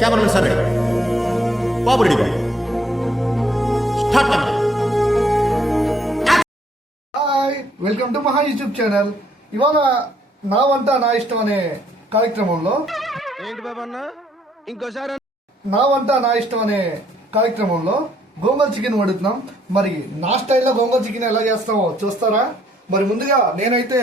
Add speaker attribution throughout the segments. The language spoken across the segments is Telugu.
Speaker 1: Cameraman sir. Babu ready Babu start
Speaker 2: hi welcome to Maha YouTube channel. ఇవాళ నా వంట నా ఇష్టం అనే కార్యక్రమంలో
Speaker 3: ఏంటి బాబన్న ఇంకోసారి
Speaker 2: నా వంట నా ఇష్టం అనే కార్యక్రమంలో గోంగూర చికెన్ వండుతున్నాం. మరి నా స్టైల్లో గోంగూర చికెన్ ఎలా చేస్తామో చూస్తారా? మరి ముందుగా నేనైతే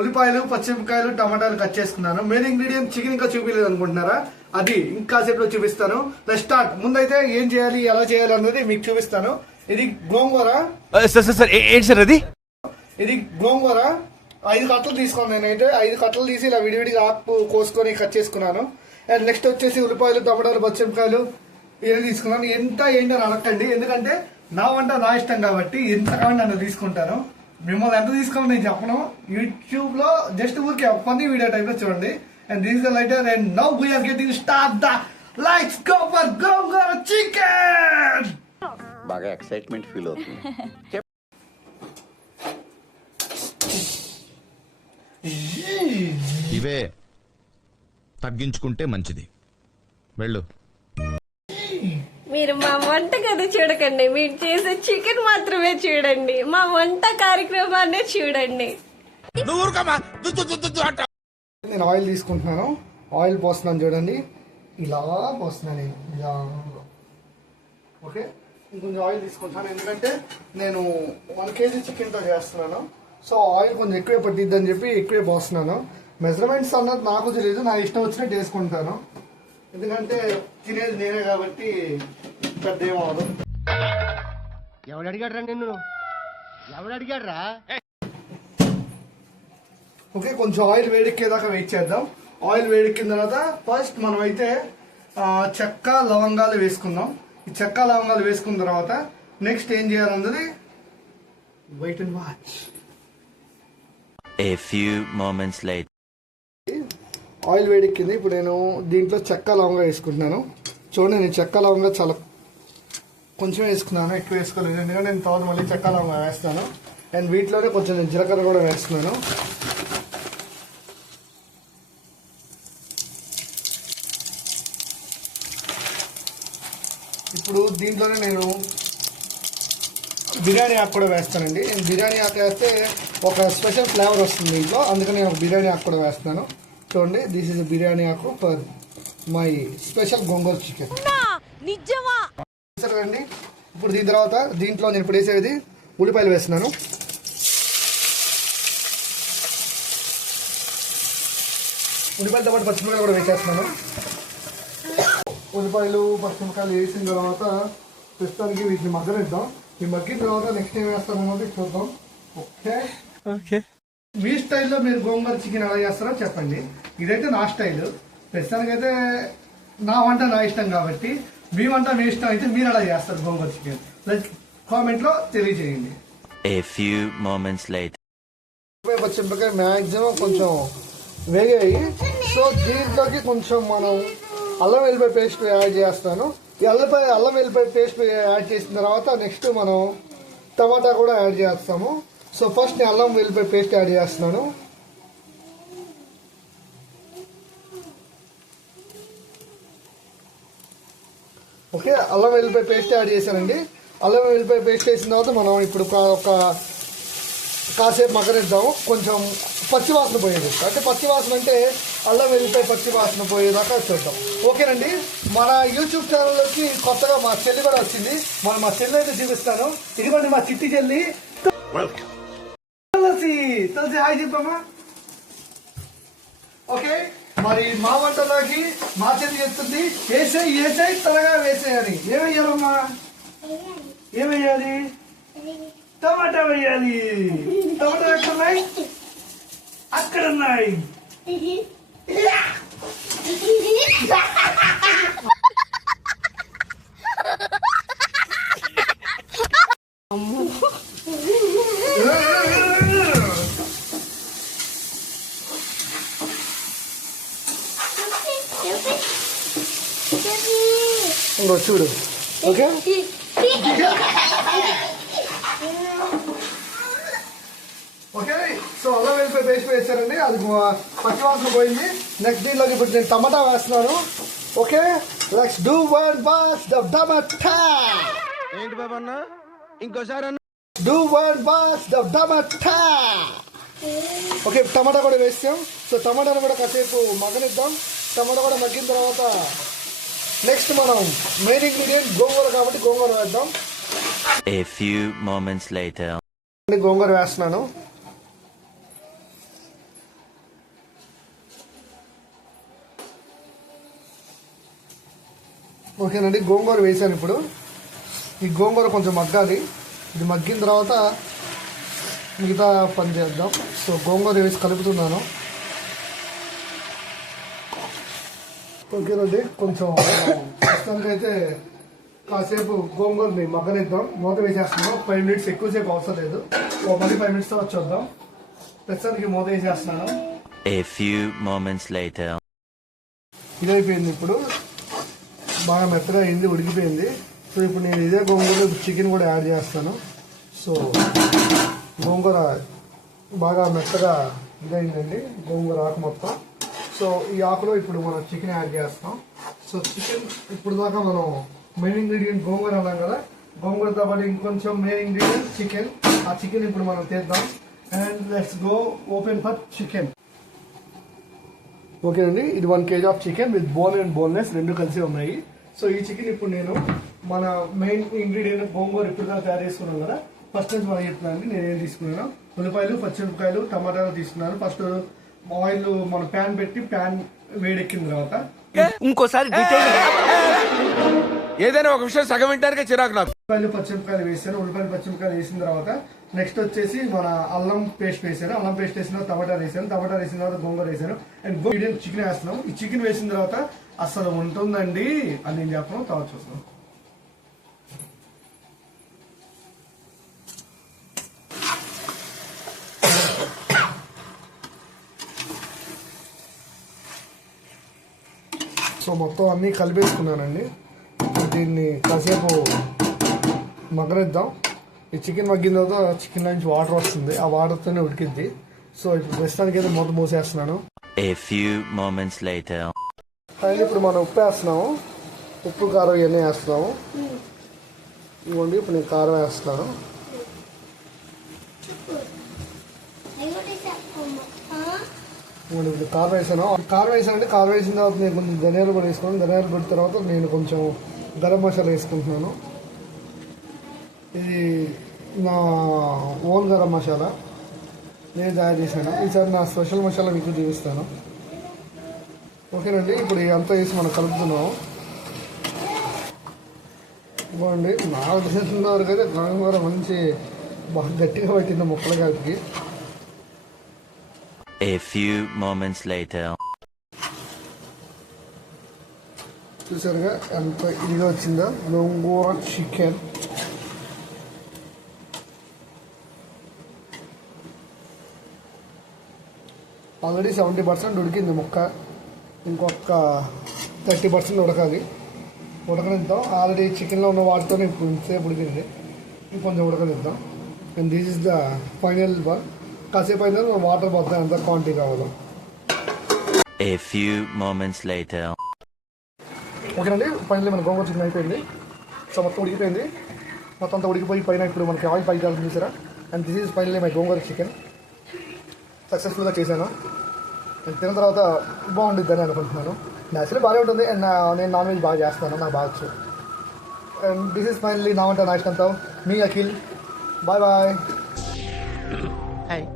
Speaker 2: ఉల్లిపాయలు పచ్చిమిరపకాయలు టమాటాలు కట్ చేసుకున్నాను మెయిన్ ఇంగ్రీడియంట్ చికెన్ ఇంకా చూపించలేదు అనుకుంటున్నారా అది ఇంకా సేపులో చూపిస్తాను. లెట్ స్టార్ట్ ముందైతే ఏం చేయాలి ఎలా చేయాలి అన్నది మీకు చూపిస్తాను. ఇది గోంగూర.
Speaker 3: సార్ సార్ ఏంటి అది?
Speaker 2: ఇది గోంగూర. ఐదు కట్టలు తీసుకున్నాను నేనైతే. ఐదు కట్టలు తీసి ఇలా విడివిడిగా ఆకు కోసుకొని కట్ చేసుకున్నాను. అండ్ నెక్స్ట్ వచ్చేసి ఉల్లిపాయలు టమాటాలు పచ్చిమిరపకాయలు ఇవన్నీ తీసుకున్నాను. ఎంత ఏంటి అని అడగండి. ఎందుకంటే నా వంట నా ఇష్టం కాబట్టి ఎంత నన్ను తీసుకుంటాను. మిమ్మల్ని ఎంత తీసుకోమని నేను చెప్పను. యూట్యూబ్లో జస్ట్ ఊరికే ఫన్నీ వీడియో టైప్లో చూడండి. And this the lighter and now we're getting start the lights go for gongura chicken
Speaker 4: బాగా ఎక్సైట్మెంట్ ఫీల్ అవుతుంది.
Speaker 5: ఇవే తగ్గించుకుంటే మంచిది. వెళ్ళు.
Speaker 6: మీరు మా వంట కథ చూడకండి. మీరు చేసే చికెన్ మాత్రమే చూడండి. మా వంట కార్యక్రమాన్ని చూడండి.
Speaker 2: నేను ఆయిల్ తీసుకుంటున్నాను. ఆయిల్ పోస్తున్నాను చూడండి. ఇలా పోస్తున్నాను నేను. ఇలా. ఓకే? ఇంకొంచెం ఆయిల్ తీసుకుంటాను ఎందుకంటే నేను వన్ కేజీ చికెన్తో చేస్తున్నాను. సో ఆయిల్ కొంచెం ఎక్కువే పట్టిద్ది అని చెప్పి ఎక్కువే పోస్తున్నాను. మెజర్మెంట్స్ అన్నది నాకు తెలియదు. నా ఇష్టం వచ్చినట్టు వేసుకుంటాను. ఎందుకంటే తినేది నేనే కాబట్టి పెద్ద ఏం అవ్వదు.
Speaker 7: ఎవడు అడిగాడ్రా నిన్ను? ఎవడు అడిగాడ్రా?
Speaker 2: ఓకే కొంచెం ఆయిల్ వేడెక్కేదాకా వెయిట్ చేద్దాం. ఆయిల్ వేడెక్కిన తర్వాత ఫస్ట్ మనం అయితే చెక్క లవంగాలు వేసుకుందాం. ఈ చెక్క లవంగాలు వేసుకున్న తర్వాత నెక్స్ట్ ఏం చేయాలన్నది wait and watch
Speaker 8: A few moments later.
Speaker 2: Oil వేడెక్కింది. ఇప్పుడు నేను దీంట్లో చెక్క లవంగా వేసుకుంటున్నాను. చూడండి నేను చెక్క లవంగా చాలా కొంచెం వేసుకున్నాను. ఎక్కువ వేసుకోలేదు. ఎందుకంటే నేను తర్వాత మళ్ళీ చెక్క లవంగా వేస్తాను. అండ్ వీటిలోనే కొంచెం నేను జీలకర్ర కూడా వేస్తున్నాను. ఇప్పుడు దీంట్లోనే నేను బిర్యానీ ఆకు కూడా వేస్తానండి. నేను బిర్యానీ ఆకు వేస్తే ఒక స్పెషల్ ఫ్లేవర్ వస్తుంది దీంట్లో. అందుకని నేను బిర్యానీ ఆకు కూడా వేస్తాను చూడండి this is biryani aaku for my special gongura chicken
Speaker 6: నిజమా?
Speaker 2: అండి ఇప్పుడు దీని తర్వాత దీంట్లో నేను ఇప్పుడు వేసేది ఉల్లిపాయలు వేస్తున్నాను. ఉల్లిపాయలతో పాటు పచ్చిమిరకాయలు కూడా వేసేస్తున్నాను. ఉల్లిపాయలు పచ్చిమిరకాయలు వేసిన తర్వాత ప్రస్తుతానికి వీటిని మగ్గనిద్దాం. ఈ మగ్గిన తర్వాత నెక్స్ట్ ఏం వేస్తాం అన్నది చూద్దాం. ఓకే
Speaker 3: ఓకే
Speaker 2: మీ స్టైల్లో మీరు గోంగూర చికెన్ ఎలా చేస్తారో చెప్పండి. ఇదైతే నా స్టైల్. ప్రస్తుతానికి అయితే నా వంట నా ఇష్టం కాబట్టి మీ వంట మీ ఇష్టం అయితే మీరు ఎలా చేస్తారు గోంగూర చికెన్? లైక్ కామెంట్లో తెలియజేయండి.
Speaker 8: A few moments later.
Speaker 2: ఉల్లిపాయ పచ్చిమిరపకాయ మ్యాక్సిమం కొంచెం వేగాయి. సో దీంట్లోకి కొంచెం మనం అల్లం వెల్లిపాయ పేస్ట్ యాడ్ చేస్తాను. ఈ అల్లపాయ అల్లం వెల్లిపాయ పేస్ట్ యాడ్ చేసిన తర్వాత నెక్స్ట్ మనం టమాటా కూడా యాడ్ చేస్తాము. సో ఫస్ట్ నేను అల్లం వెల్లిపాయ పేస్ట్ యాడ్ చేస్తున్నాను. ఓకే అల్లం వెల్లిపాయ పేస్ట్ యాడ్ చేశానండి. అల్లం వెల్లిపాయ పేస్ట్ వేసిన తర్వాత మనం ఇప్పుడు ఒక- కాసేపు మగ్గనిద్దాము. కొంచెం పచ్చి వాసన పోయేది. అంటే పచ్చి వాసన అంటే అల్లం వెల్లిపాయ పచ్చి వాసన పోయేదాకా చూద్దాం. ఓకేనండి మన యూట్యూబ్ ఛానల్లోకి కొత్తగా మా చెల్లి కూడా వచ్చింది. మన మా చెల్లి అయితే చూపిస్తాను. ఇదిగోండి మా చిట్టి చెల్లి. తులసి తులసి హాయ్ చెప్పమ్మా. ఓకే మరి మా వంటలోకి మా చెల్లి చెప్తుంది వేసే వేసే త్వరగా వేసేయాలి ఏమయ్యారమ్మా? ఏమయ్యాలి టమాటా వేయాలి. టమాటా ఎక్కడున్నాయి? అక్కడున్నాయి. ఇంకో చూడు ఓకే? ఓకే? సో అల్లం వెల్లిపాయ పేస్ట్ వేసారండి. అది పచ్చివాసన పోయింది. నెక్స్ట్ దీనిలోకి ఇప్పుడు నేను టమాటా వేస్తున్నాను. Okay? Let's do one boss the tomato!
Speaker 3: ఏంటి బాబు అన్న? ఇంకోసారి అన్న.
Speaker 2: Do one boss the tomato! Okay tomato కూడా వేస్తాం. సో టమాటాను కూడా కాసేపు మగ్గనిద్దాం. టమాటా కూడా మగ్గిన తర్వాత నెక్స్ట్ మనం మెయిన్ ఇంగ్రీడియంట్ గోంగూర కాబట్టి గోంగూర వేద్దాం.
Speaker 8: A few moments later.
Speaker 2: గోంగూర వేస్తున్నాను. ఓకేనండి గోంగూర వేసాను ఇప్పుడు. ఈ గోంగూర కొంచెం మగ్గాలి. ఇది మగ్గిన తర్వాత మిగతా పని చేద్దాం. సో గోంగూర వేసి కలుపుతున్నాను. ఓకేనండి కొంచెం ప్రస్తుతానికి అయితే కాసేపు గోంగూరని మగ్గనిద్దాం. మూత వేసేస్తున్నాం. ఫైవ్ మినిట్స్ ఎక్కువసేపు అవసరం లేదు. ఓ మళ్ళీ ఫైవ్ మినిట్స్ తర్వాత చూద్దాం. ప్రస్తుతానికి మూత వేసేస్తున్నాను.
Speaker 8: A few moments later.
Speaker 2: ఇదైపోయింది ఇప్పుడు. బాగా మెత్తగా అయింది ఉడికిపోయింది. సో ఇప్పుడు నేను ఇదే గోంగూర చికెన్ కూడా యాడ్ చేస్తాను. సో గోంగూర బాగా మెత్తగా ఇదైందండి. గోంగూర ఆకు మొత్తం. సో ఈ ఆకులో ఇప్పుడు మనం చికెన్ యాడ్ చేస్తాం. సో చికెన్ ఇప్పుడు దాకా మనం మెయిన్ ఇంగ్రీడియంట్ గోంగూర అన్నాం కదా. గోంగూరతో పాటు ఇంకొంచెం మెయిన్ ఇంగ్రీడియంట్ చికెన్ ఆ చికెన్ ఇప్పుడు మనం తీద్దాం and let's go open for chicken okay అండి ఇది one kg of chicken with bone and boneless రెండు కలిసి ఉన్నాయి. సో ఈ చికెన్ ఇప్పుడు నేను మన మెయిన్ ఇంగ్రీడియంట్ గోంగూర ఇప్పుడు దాకా తయారు చేసుకున్నాం కదా. ఫస్ట్ నుంచి మనం చెప్తున్నాను నేను ఏం తీసుకున్నాను? ఉల్లిపాయలు పచ్చిమిరపకాయలు టమాటాలు తీసుకున్నాను. ఫస్ట్ ఆయిల్ మన ప్యాన్ పెట్టి ప్యాన్ వేడెక్కిన తర్వాత
Speaker 3: ఇంకోసారి ఏదైనా ఒక విషయం సగం వింటానికే చిరాకు నాకు.
Speaker 2: ఉల్లిపాయలు పచ్చిమిరపకాయలు వేసాను. ఉల్లిపాయలు పచ్చిమిరపకాయలు వేసిన తర్వాత నెక్స్ట్ వచ్చేసి మన అల్లం పేస్ట్ వేసాను. అల్లం పేస్ట్ వేసిన తర్వాత టమాటా వేసాను. టమాటా వేసిన తర్వాత గోంగూర వేసాను. అండ్ ఇంగ్రీడియంట్ చికెన్ వేస్తున్నాం. ఈ చికెన్ వేసిన తర్వాత అసలు ఉంటుందండి అని నేను చెప్పడం తర్వాత చూస్తున్నాం సో మొత్తం అన్నీ కలిపేసుకున్నానండి. దీన్ని కాసేపు మగ్గనిద్దాం. ఈ చికెన్ మగ్గిన తర్వాత చికెన్ నుంచి వాటర్ వస్తుంది. ఆ వాటర్తోనే ఉడికిద్ది. సో ఇప్పుడు ప్రస్తుతానికి అయితే మూత మూసేస్తున్నాను.
Speaker 8: A few moments later.
Speaker 2: And ఇప్పుడు మనం ఉప్పు వేస్తున్నాము. ఉప్పు కారం ఇవన్నీ వేస్తున్నాము. ఇవ్వండి ఇప్పుడు నేను కారం వేస్తున్నాను ఇవ్వండి ఇప్పుడు కార్ వేసాను కారు వేసాను అంటే కారం వేసిన తర్వాత నేను కొంచెం ధనియాలు కూడా వేసుకున్నాను. ధనియాలు పెట్టిన తర్వాత నేను కొంచెం గరం మసాలా వేసుకుంటున్నాను. ఇది నా ఓన్ గరం మసాలా. నేను తయారు చేశాను. ఈసారి నా స్పెషల్ మసాలా మీకు చూపిస్తాను. ఓకేనండి ఇప్పుడు ఇదంతా వేసి మనం కలుపుతున్నాము. ఇవ్వండి నాకు తెలిసిన వరకు అయితే గోంగూర మంచి బాగా గట్టిగా పట్టింది మొక్కల గారికి.
Speaker 8: A few moments later.
Speaker 2: చూసారుగా? ఎంత ఇదిగా వచ్చిందో? Gongura chicken. Already seventy percent ఉడికింది ముక్క. ఇంకొక థర్టీ పర్సెంట్ ఉడకాలి. ఉడకనిద్దాం. ఆల్రెడీ చికెన్లో ఉన్న వాటితోనే ఇప్పుడు సేపు ఉడికింది. ఇంకొంచెం ఉడకనిద్దాం. And this is the final one కాసేపు అయినా వాటర్ పోతాం ఎంత క్వాంటిటీ కావాలో.
Speaker 8: A few moments later.
Speaker 2: ఓకేనండి ఫైనల్లీ మన గోంగూర చికెన్ అయిపోయింది. సో మొత్తం ఉడికిపోయింది. మొత్తం అంతా ఉడికిపోయి పైన ఇప్పుడు మనకి ఆయిల్ పైకి కావాలి చూసారా? And this is finally my gongura chicken. సక్సెస్ఫుల్గా చేశాను. అండ్ తిన్న తర్వాత బాగుంటుంది అని అనుకుంటున్నాను. యాక్చువల్లీ బాగానే ఉంటుంది. అండ్ నా- నేను నాన్ వెజ్ బాగా చేస్తాను. నాకు బాగా వచ్చు. అండ్ దిస్ ఈజ్ ఫైనల్లీ నా వంట నాశనంతో మీ అఖిల్ బాయ్ బాయ్
Speaker 3: హాయ్